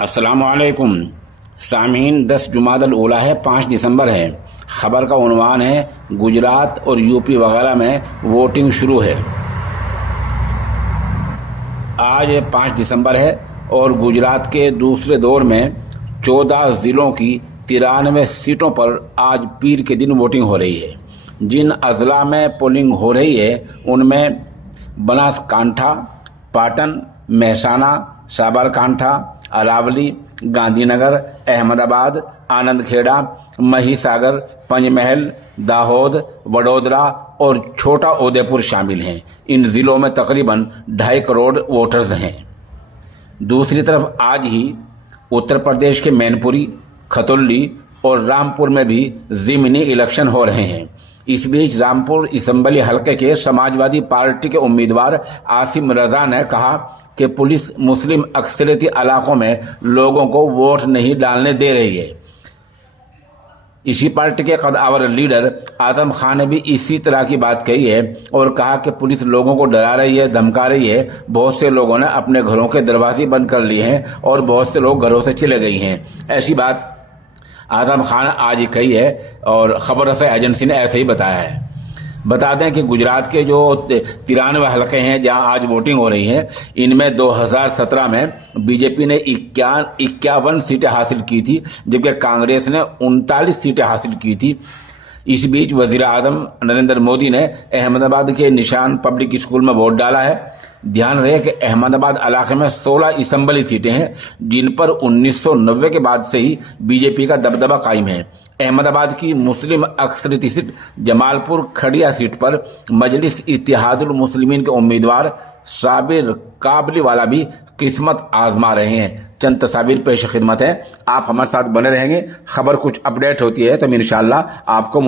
अस्सलामुअलैकुम सामीन। 10 जुमादल उला है, 5 दिसंबर है। ख़बर का उन्वान है गुजरात और यूपी वगैरह में वोटिंग शुरू है। आज 5 दिसंबर है और गुजरात के दूसरे दौर में 14 ज़िलों की 93 सीटों पर आज पीर के दिन वोटिंग हो रही है। जिन अजला में पोलिंग हो रही है उनमें बनासकांठा, पाटन, महसाना, साबरकांठा, अरावली, गांधीनगर, अहमदाबाद, आनंदखेड़ा, महिसागर, पंचमहल, दाहोद, वडोदरा और छोटा उदयपुर शामिल हैं। इन जिलों में तकरीबन 2.5 करोड़ वोटर्स हैं। दूसरी तरफ आज ही उत्तर प्रदेश के मैनपुरी, खतौली और रामपुर में भी ज़िमनी इलेक्शन हो रहे हैं। इस बीच रामपुर असम्बली हलके के समाजवादी पार्टी के उम्मीदवार आसिम रजा ने कहा कि पुलिस मुस्लिम अक्सरियती इलाकों में लोगों को वोट नहीं डालने दे रही है। इसी पार्टी के कद्दावर लीडर आजम खान ने भी इसी तरह की बात कही है और कहा कि पुलिस लोगों को डरा रही है, धमका रही है। बहुत से लोगों ने अपने घरों के दरवाजे बंद कर लिए हैं और बहुत से लोग घरों से चले गए हैं। ऐसी बात आजम खान आज ही कही है और खबर रसा एजेंसी ने ऐसे ही बताया है। बता दें कि गुजरात के जो 93 हलके हैं जहां आज वोटिंग हो रही है, इनमें 2017 में बीजेपी ने 51 सीटें हासिल की थी, जबकि कांग्रेस ने 39 सीटें हासिल की थी। इस बीच वजीर आजम नरेंद्र मोदी ने अहमदाबाद के निशान पब्लिक स्कूल में वोट डाला है। ध्यान रहे कि अहमदाबाद इलाके में 16 असम्बली सीटें हैं, जिन पर 1990 के बाद से ही बीजेपी का दबदबा कायम है। अहमदाबाद की मुस्लिम अक्सरियती सीट जमालपुर खड़िया सीट पर मजलिस इत्तेहादुल मुस्लिमीन के उम्मीदवार साबिर काबली वाला भी किस्मत आजमा रहे हैं। चंद तस्वीर पेश खिदमत है, आप हमारे साथ बने रहेंगे। खबर कुछ अपडेट होती है तो इंशाअल्लाह आपको